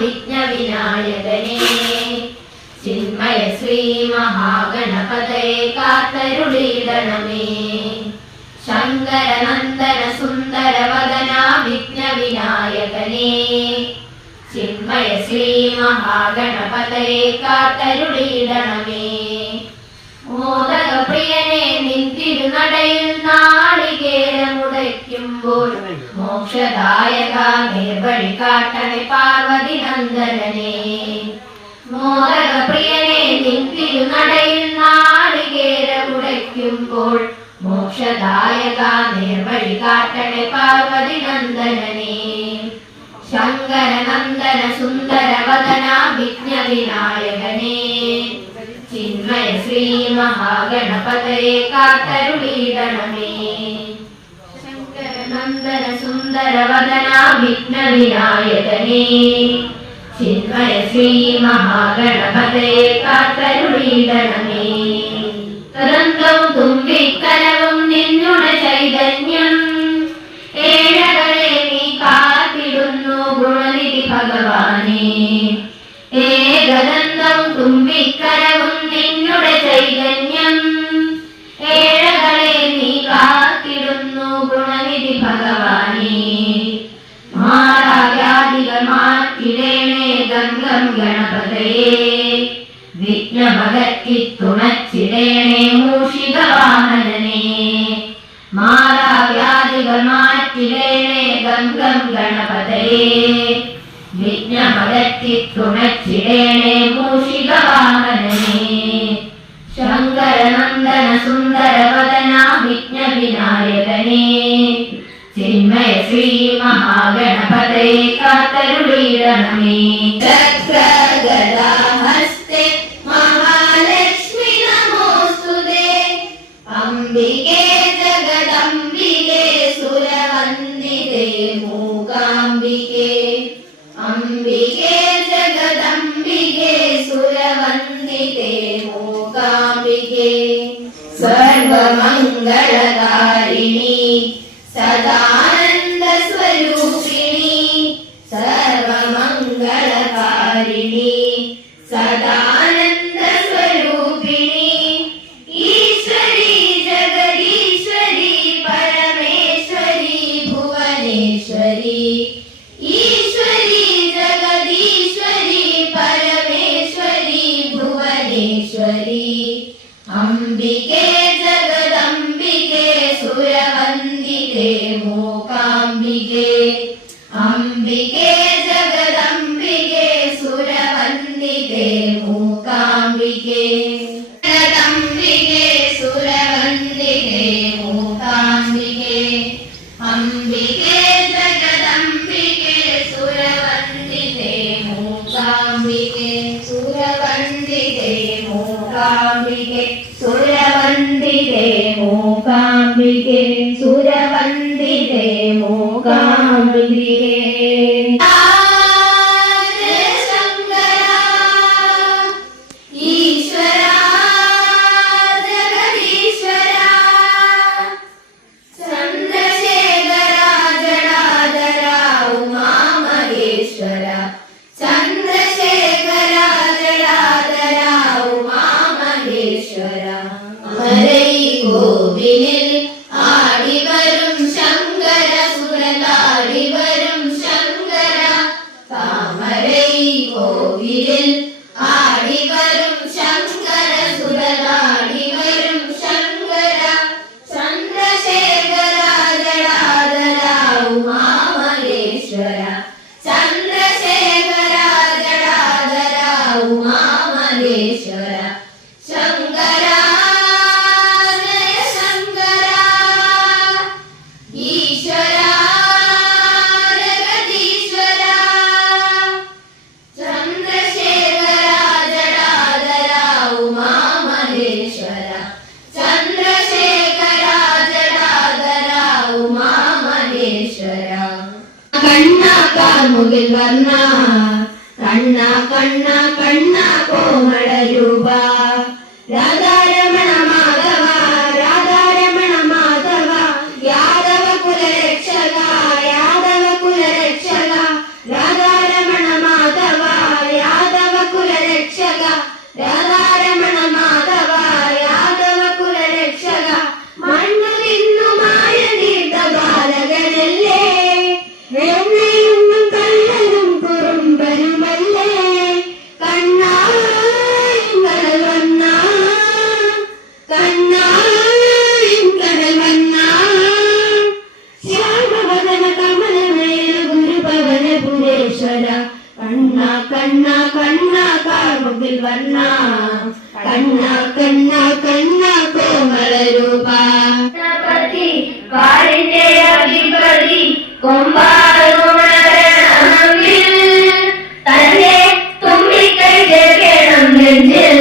വിഘ്ന വിനായകനേ ചിന്മയ ശ്രീ മഹാഗണപതയെ കാത്തരുളിയിടണമേ. ശങ്കരനന്ദന സുന്ദരവദന വിഘ്ന വിനായകനേ ചിന്മയ ശ്രീ മഹാഗണപതയെ കാത്തരുളിയിടണമേ. മോദകപ്രിയനെ നിൻ തിരുനടയിൽ നാളികേരമുടയ്ക്കുമ്പോൾ മോക്ഷദായക നേർവഴി കാട്ടണേ പാർവതി നന്ദനനെ. മോദകപ്രിയനെ നിൻ തിരുനടയിൽ നാളികേരമുടയ്ക്കുമ്പോൾ മോക്ഷദായക നേർവഴി കാട്ടണേ പാർവതി നന്ദനനെ. ശങ്കരനന്ദന സുന്ദരവദന വിഘ്ന വിനായകനേ ചിന്മയ ശ്രീ മഹാഗണപതയെ കാത്തരുളിയിടണമേ. ശങ്കരനന്ദന സുന്ദരവദന വിഘ്ന വിനായകനേ ചിന്മയ ശ്രീ മഹാഗണപതയെ കാത്തരുളിയിടണമേ. തരംഗവും തുമ്പിക്കരവും നിന്നുടെ ചൈതന്യം ഏഴകളെ നീ കാത്തിടുന്നു ഗുണനിധി ഭഗവാനേ. ഏകദന്തവും തുമ്പിക്കരവും നിന്നുടെ ചൈതന്യം ഏഴകളെ നീ കാത്തിടുന്നു ഗുണനിധി ഭഗവാനേ. മാറാവ്യാധികൾ മാറ്റിടേണേ ഗംഗം ഗണപതയേ വിഘ്നമകറ്റി തുണച്ചിടേണേ മൂഷിക വാഹനനേ. മാറാവ്യാധികൾ മാറ്റിടേണേ ഗംഗം ഗണപതയേ വിഘ്നമകറ്റി തുണച്ചിടേണേ മൂഷിക വാഹനനേ. ശങ്കരനന്ദന സുന്ദരവദന വിഘ്ന വിനായകനേ ചിന്മയ ശ്രീ മഹാഗണപതയെ കാത്തരുളിയിടണമേ. ചക്രഗദാഹസ്തേ മഹാലക്ഷ്മി നമോസ്തുതേ അംബികേ ജഗദംബികേ സുരവന്ദിതേ മൂകാംബികേ. അംബികേ ജഗദംബികേ സുരവന്ദിതേ മൂകാംബികേ. സർവമംഗളകാരിണി സദാനന്ദ സ്വരൂപിണി സർവമംഗളകാരിണി സദാനന്ദ സ്വരൂപിണി ഈശ്വരി ജഗദീശ്വരി പരമേശ്വരി ഭുവനേശ്വരി. ഈശ്വരി ജഗദീശ്വരി പരമേശ്വരി ഭുവനേശ്വരി. അംബികേ ജഗദംബികേ സുരവന്ദിതേ മൂകാംബികേ. അംബികേ ജഗദംബികേ സുരവന്ദിതേ മൂകാംബികേ. ജഗദംബികേ സുരവന്ദിതേ മൂകാംബികേ. അംബികേ ജഗദംബികേ സുരവന്ദിതേ മൂകാംബികേ. സുരവന്ദിതേ മൂകാംബികേ. സുരവന്ദിതേ മൂകാംബികേ. സുരവന്ദിതേ മൂകാംബികേ. കോവിലിൽ ആടിവരും ശങ്കര സുരലാടിവരും ശങ്കര. താമരൈ കോവിലിൽ ആടിവരും ശങ്കര സുരലാടിവരും ശങ്കര. ചന്ദ്രശേഖര ജടാധര ഉമാമഹേശ്വര. ചന്ദ്രശേഖര ജടാധര ഉമാമഹേശ്വര. ശങ്കര മുകിൽ വർണ്ണ കണ്ണ കണ്ണ കണ്ണ കോമള രൂപ. രാധാരമണ മാധവ രാധാരമണ മാധവ യാദവ കുലരക്ഷക യാദവ കുലരക്ഷക. രാധാരമണ മാധവ മുകിൽ വർണ്ണ കണ്ണ കണ്ണ കോമള രൂപ പാരിന്റെ അധിപതി കൊമ്പാടുണരണമിൽ തന്നെ തുമ്പിക്കൈ ചേർക്കണം നെഞ്ചിൽ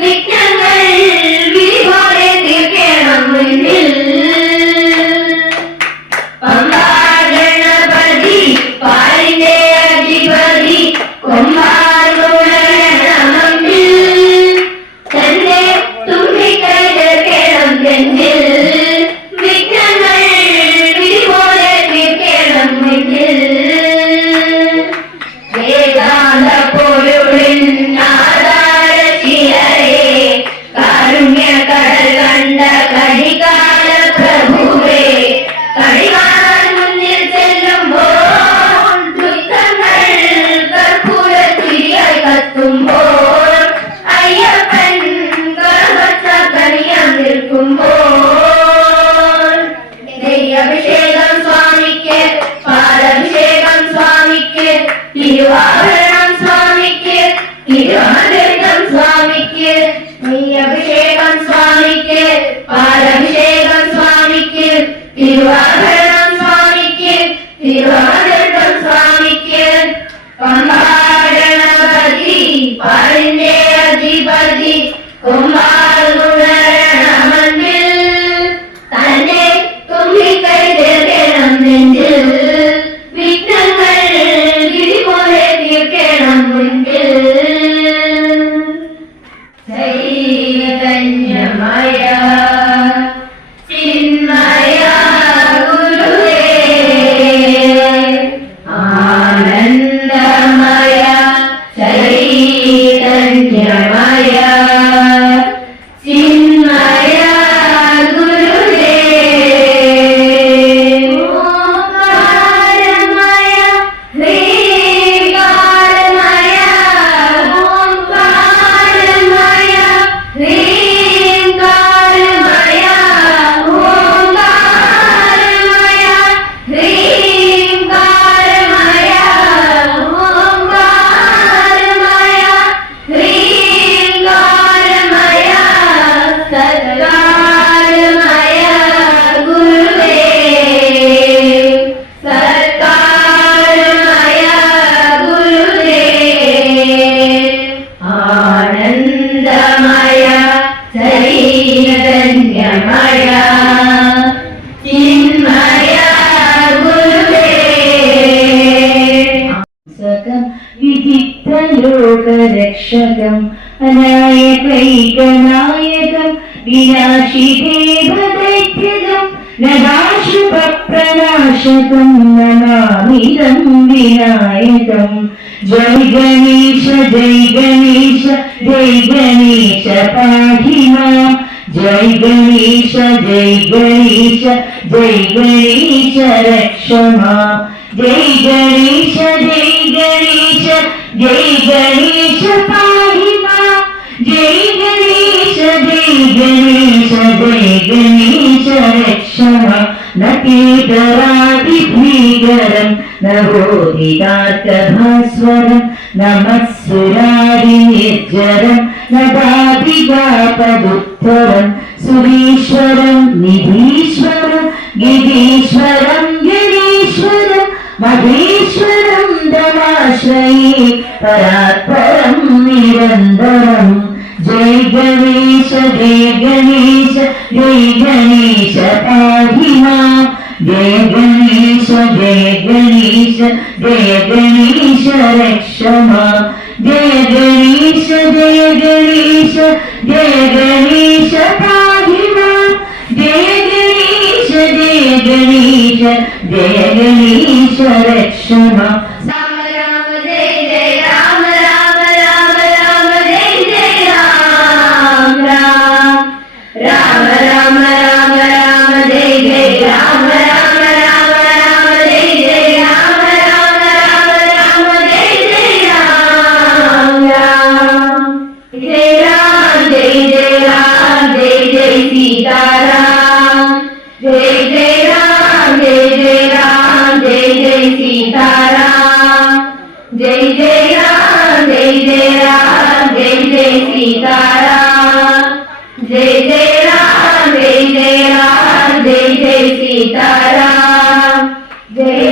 വിഘ്നങ്ങൾ വിധിപോലെ തീർക്കണം മുന്നിൽ പമ്പാഗണപതി പാരിന്റെ അധിപതി കൊമ്പാടുണരണമിൽ തന്നെ തുമ്പിക്കൈ ചേർക്കണം നെഞ്ചിൽ അഭിഷേകം സ്വാമിക്ക് പാലഭിഷേകം സ്വാമിക്ക് തിരുവാഭരണം സ്വാമിക്ക് തിരുവാഭരണം സ്വാമിക്ക് അഭിഷേകം സ്വാമിക്ക് പാലഭിഷേകം സ്വാമിക്ക് തിരുവാഭരണം സ്വാമിക്ക് തിരുവാഭരണം സ്വാമിക്ക് പമ്പാഗണപതി പാലിന്റെ അധിപതി കൊമ്പാടുണരണമന്നിൽ തന്നെ തുമ്പിക്കൈ ചേർക്കണം നെഞ്ചിൽ വിഘ്നങ്ങൾ വിധിപോലെ തീർക്കണം മുൻപിൽ ചൈതന്യമയ ചിന്മയ ഗുരുവേ ആനന്ദമയ ചൈതന്യമയ ചിന്മയ ഗുരുവേ ഓംകാരമയ ഹ്രീകാരമയ ഓംകാരമയ ഹ്രീകാരമയ ഓംകാരമയ ഹ്രീകാരമയ ഓംകാരമയ ഹ്രീകാരമയ സത്കാരമയ ഗുരുവേ സത്കാരമയ ഗുരുവേ ആനന്ദമയ ചൈതന്യമയ ചിന്മയ ഗുരുവേ വിചിത്രലോകരക്ഷകം അനായകൈകനായകം വിനാശിദേവദൈത്യകം നദാശുഭപ്രനാശകം നമാമിദം വിനായകം ജയ ഗണേശ ജയ ഗണേശ ജയ ഗണേശ പാഹി മാം ജയ ഗണേശ ജയ ഗണേശ ജയ ഗണേശ രക്ഷ മാം ജയ ഗണേശ ജയ ഗണേശ ജയ ഗണേശ പാഹി മാം ജയ ഗണേശ ജയ ഗണേശ ജയ ഗണേശ രക്ഷ മാം ന കേതരാതിഭീകരം ന ബോധിതാർത്ഥഭാസ്വരം നമസ്സുരാരിനിർജരം ന ദാതികാപദുത്തരം സുരീശ്വരം നിധീശ്വരം ഗിരീശ്വരം ഗണേശ്വരം മഹേശ്വരം തമാശ്രയേ പരാത്പരം നിരന്തരം ജയ ഗണേശ ജയ ഗണേശ ജയ ഗണേശ പാഹി മാം ജയ ഗണേശ ജയ ഗണേശ ജയ ഗണേശ രക്ഷ മാം ജയ ഗണേശ ജയ ഗണേശ ജയ ഗണേശ പാഹി മാം ജയ ഗണേശ ജയ ഗണേശ ജയ ഗണേശ രക്ഷ മാം രാമ രാമ ജയ ജയ രാമ രാമ രാമ രാമ ജയ ജയ രാം രാം രാമ രാമ രാമ രാമ ജയ ജയ രാമ രാമ രാമ രാമ ജയ ജയ രാമ രാമ രാമ രാമ ജയ ജയ രാം രാം ജയ രാം ജയ ജയ രാം ജയ ജയ സീതാരാം जय जय राम जय जय राम जय जय सीताराम जय